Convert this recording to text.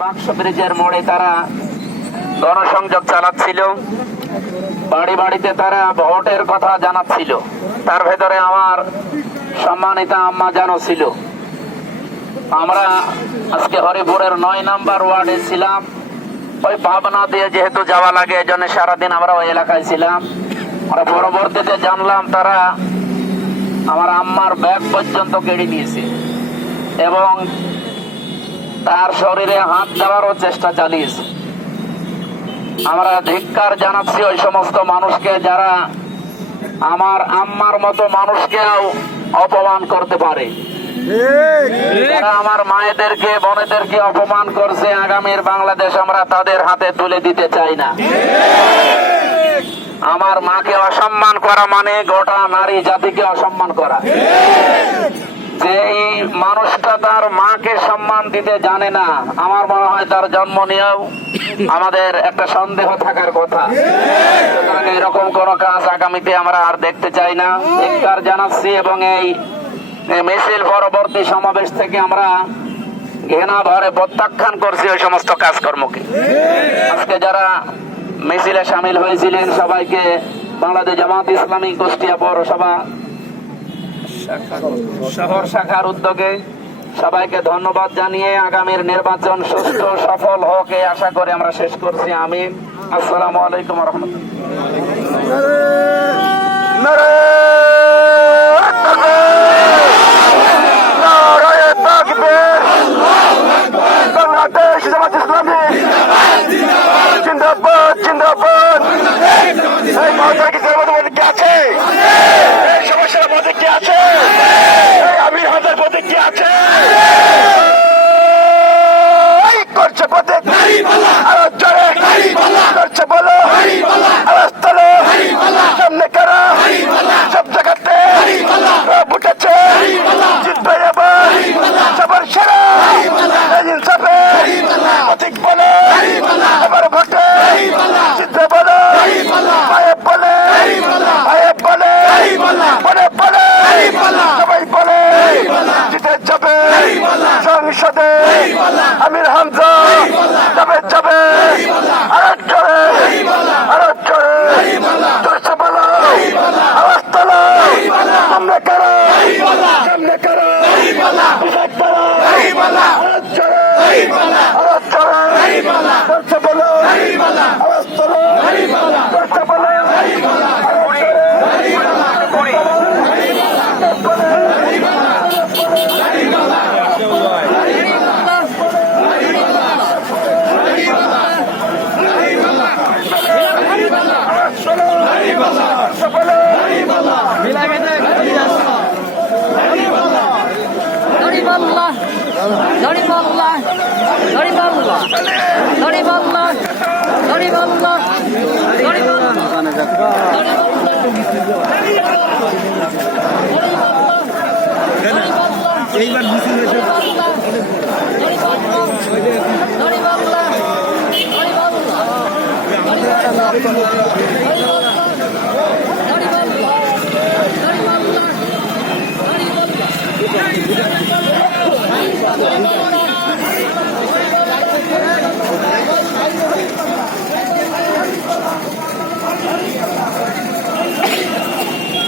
বাক্স ব্রিজের মোড়ে তারা গণসংযোগ চালাচ্ছিল, বাড়ি বাড়িতে তারা ভোটের কথা জানাচ্ছিল। তার ভেতরে আমার সম্মানিতা আম্মা জানো ছিল। আমরা আজকে হরিপুরের 9 নম্বর ওয়ার্ডে ছিলাম। ওই ভাবনা দিয়ে যেহেতু যাওয়া লাগে, এই জন্য সারাদিন আমরা ওই এলাকায় ছিলাম। আমরা পরবর্তীতে জানলাম তারা আমার আম্মার ব্যাগ পর্যন্ত কেড়ে নিয়েছে এবং তার শরীরে হাত দেওয়ারও চেষ্টা চালিয়েছে। আমরা ধিক্কার জানাচ্ছি ওই সমস্ত মানুষকে যারা আমার আম্মার মতো মানুষকেও অপমান করতে পারে, যারা আমার মায়েদেরকে বোনেদেরকে অপমান করছে। আগামীর বাংলাদেশ আমরা তাদের হাতে তুলে দিতে চাই না। আমার মাকে অসম্মান করা মানে গোটা নারী জাতিকে অসম্মান করা। যে মানুষটা তার মাকে সম্মান দিতে জানে না, আমার মনে হয় তার জন্ম নিয়েও আমাদের একটা সন্দেহ থাকার কথা। সুতরাং এরকম কোন কাজ আগামীতে আমরা আর দেখতে চাই না। ধিক্কার জানাচ্ছি এবং এই মিছিল পরবর্তী সমাবেশ থেকে আমরা ঘৃণা ভরে প্রত্যাখ্যান করছি ওই সমস্ত কাজকর্মকে। আজকে যারা মিছিলে সামিল হয়েছিলেন সবাইকে বাংলাদেশ জামাত ইসলামী কুষ্টিয়া পৌরসভা শহর শাখার উদ্যোগে সবাইকে ধন্যবাদ জানিয়ে আগামীর নির্বাচন সুষ্ঠু সফল হোক এই আশা করে আমরা শেষ করছি। আমিন। আসসালামু আলাইকুম ওয়া সংসদে আমির হামজা যাবে যাবে আরো জোরে আরো জোরে জোরসে বলো আওয়াজ তোলো সামনে করো সামনে করো বিশেষ করো আরো জোরে আওয়াজ তোলো জোরসে বলো আওয়াজ তোলো জোরসে বলো এইবার মিছিল হয়েছে